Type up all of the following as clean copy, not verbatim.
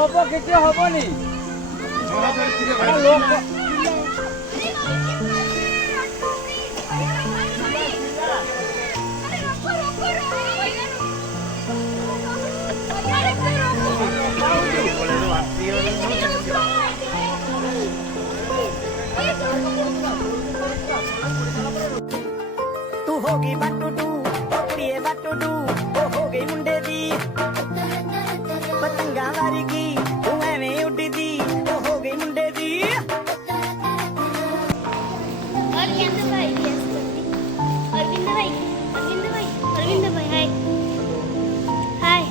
হব কেতিয়া হবনি লোক तू होगी बटुडू कुड़िए बटुडू ओ हो गई मुंडे दी पतंगा वारीगी तू एवें उड्डी दी ओ हो गई मुंडे दी अरविंद भाई अरविंद भाई अरविंद भाई अरविंद भाई हाय हाय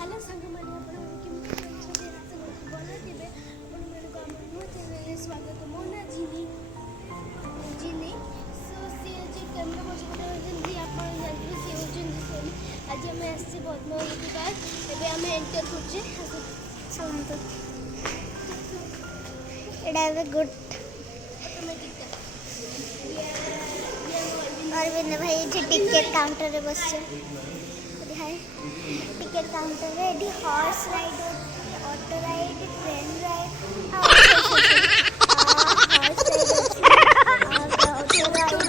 हेलो संगमने आपण केमती छे रात बोला थिबे आपण मेरे को आमंत्रण स्वागत मोना जीनी जीनी सो सी जे कैमरा बजबटा जल्दी आपण जानबे से होजन सोनी आज हमें आसे पद्मावती पार्क एबे हमें एंटर करछे चलंत एडा वे गुड अरविंद भाई ये टिकट काउंटर रे बस हाय टिकट काउंटर रे एडी horse ride auto ride train ride horse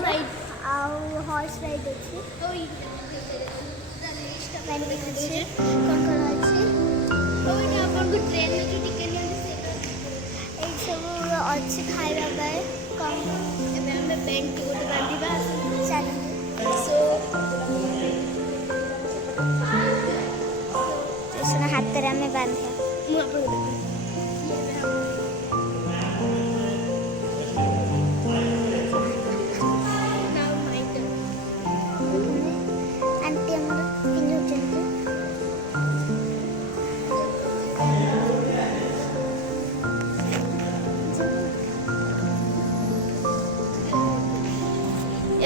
ride horse ride अछि कौन कौन अछि ओइटा अपन को ट्रेन में जो टिकट ले ए सब अछि खाइबा बाय कम एबे हमें बैंड के गोटे बांधीबा चल सो इसना हाथ रे हमें बांधे मु अपन नाउ माय टर्न आंटी हमर पिंजो चलते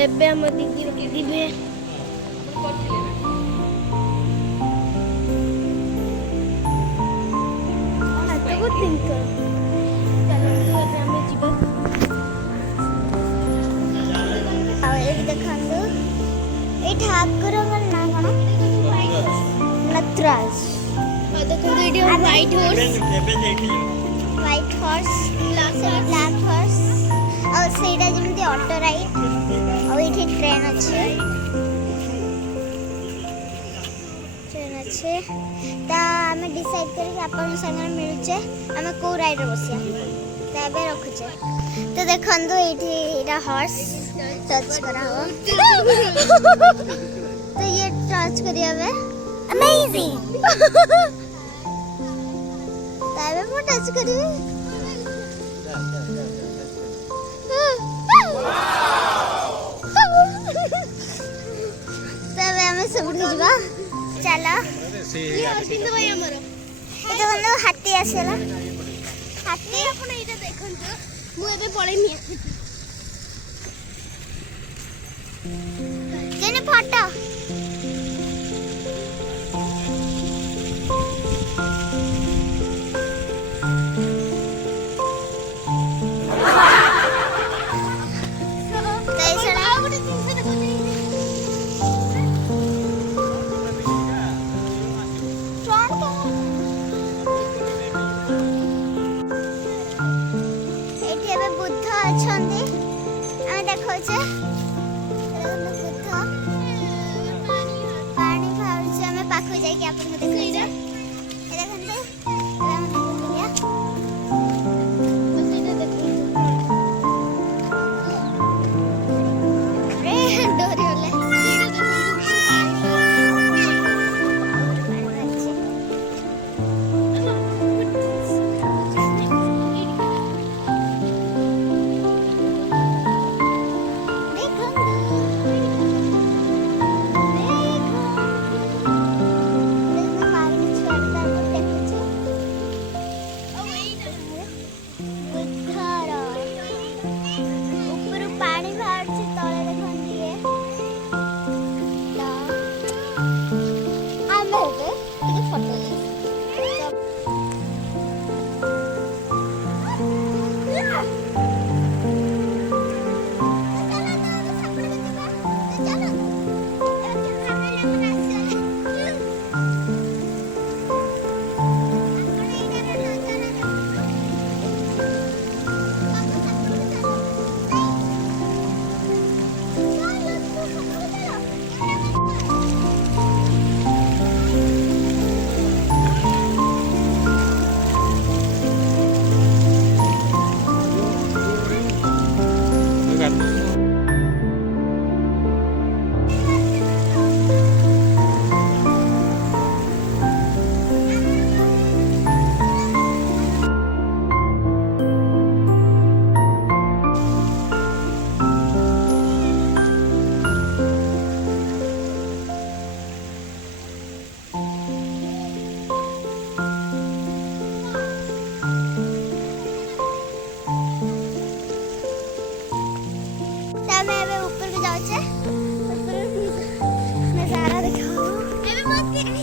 एबे हम दीदी के दिबे हाथ को थिंक चलो एबे हम जीबे आ एक देखंदो ए ठाकुर मन ना कोन नटराज आ देखंदो एडी व्हाइट हॉर्स ब्लैक हॉर्स और सेटा जेमती ऑटो राइड और ये ट्रेन अच्छे ता हमें डिसाइड करें कि अपन संग मिलचे हमें को राइड बसिया तबे रखुचे तो देखंदो एटा हॉर्स टच करा हो तो ये टच करिया बे अमेजिंग तबे मो टच करी तबे हमें सब बुझबा चला ये अरविंद भाई हमरो ए देखो हाथी आसेला हाथी अपन एटा देखन तो मु एबे पळेमी जेने फोटो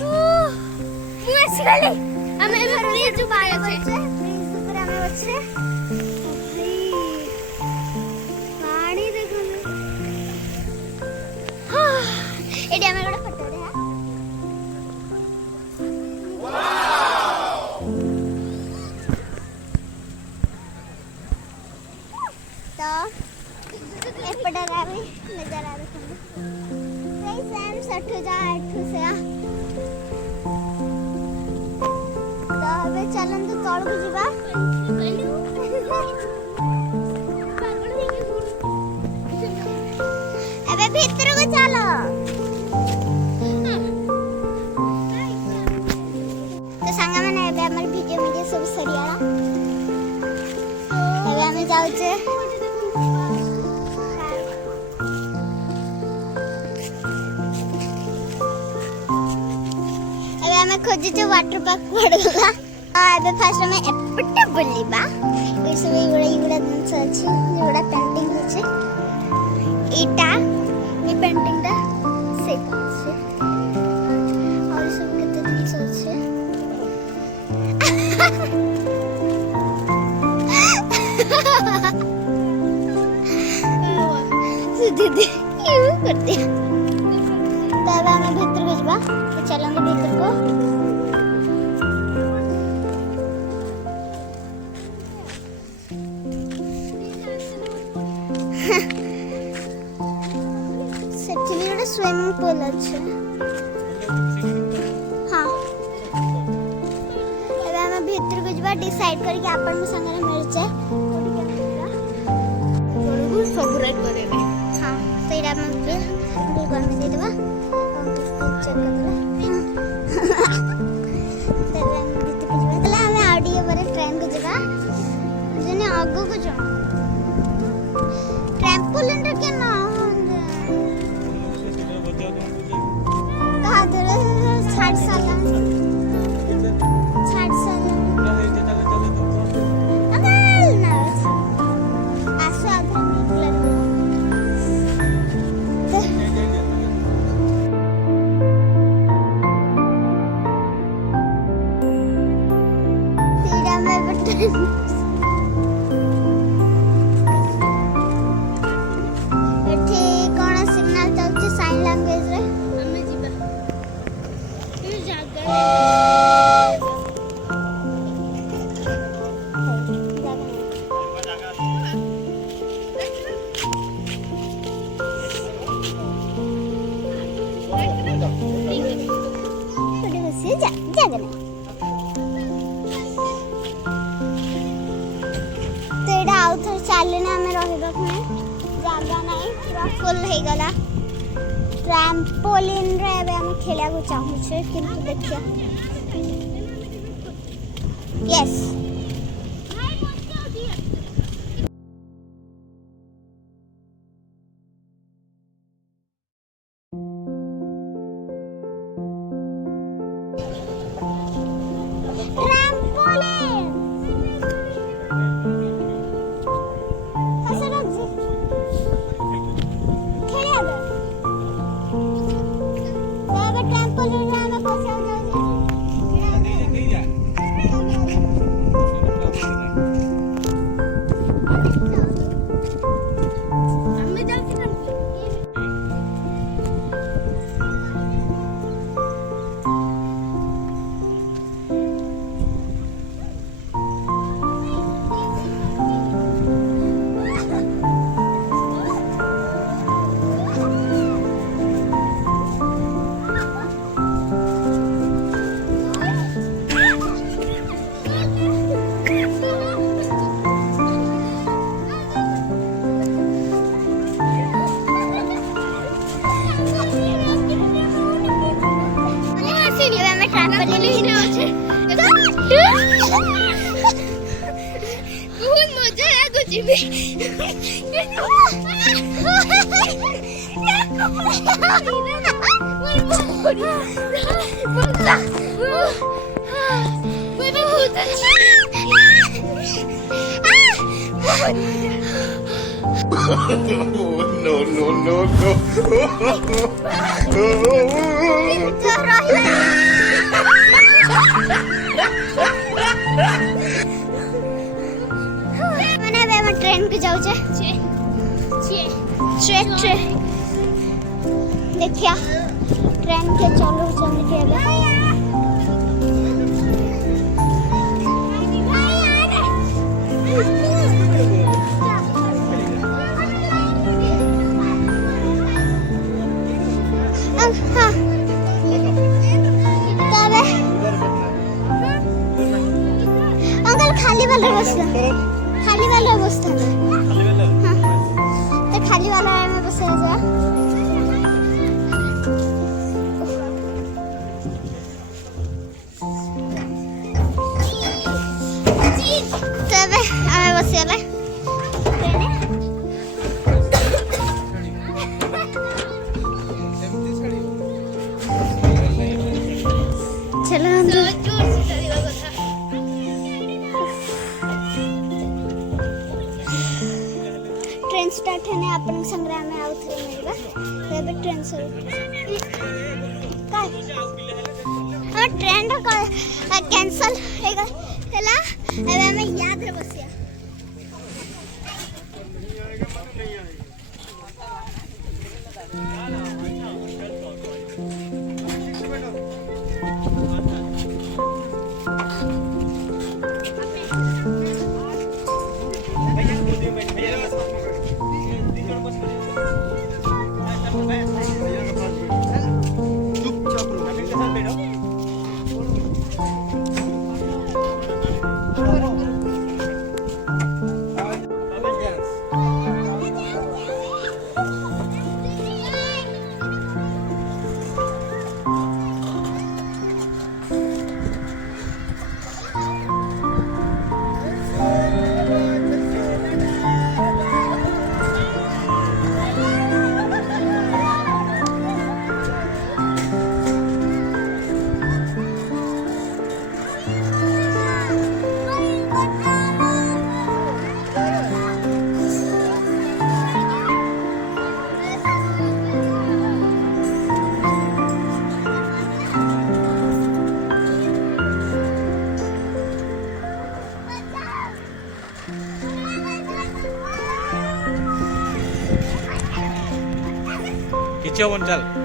ମୁଁ ଆସିଗଲି ଆମେ ଫ୍ରିଜ ଉପରେ ଅଛେ ଫ୍ରିଜ ଉପରେ ଆମେ ଅଛେ ପାଣି ଦେଖନ୍ତୁ ଏଠି ଆମେ ଗୋଟେ ଫଟୋ ଉଠେଇବା तो एपटर आवे नजर आ देखो सही सेम सठु जा एठु से तो अबे चलन तो तळ को जीवा अबे भीतर को चलो तो संग माने एबे हमर वीडियो सब सरियाला एबे हम जाउ छे खोजे वाटर पार्क पड़गला एबे फर्स्ट में एपटे बुलिबा ए सब इगुड़ा जिंस अछि इगुड़ा पेंटिंग अछि एटा ए पेंटिंग दा से अछि और सब केते जिंस अछि दीदी यू करते तब हम भीतर को जबा तो चलेंगे भीतर को स्विमिंग पूल अच्छे हाँ एबे हम भीतर को जबा डिसाइड करके आपन संगे मिल जाए सब राइट करेबे हां सेरा में बिल्कुल में दे देबा चेक कर देबा तब हम भीतर को जबा तला हम ऑडियो पर ट्रेन को जबा जने आगो को जा ट्रैम्पोलिन रे के ना चलने आम रहा जगह ना पूरा फुल हो गला ट्रैम्पोलिन रे आम खेला को चाहूँ कि देखिए यस बहुत मजा आया तुझे भी no, no, no, no. ଏବେ ଦେଖିଆ ट्रेन के चलुचन के अंकल खाली वाला बसता हाँ तो खाली वाला में बस जा तबे आमे बसियाला चलो ट्रेन स्टार्ट है ने अपन संग्राम में आउथरे मिलबा तबे ट्रेन शुरू काय हां ट्रेन कैंसिल हेगा हेला एबे हमें याद रे बसिया खिंचो बन चल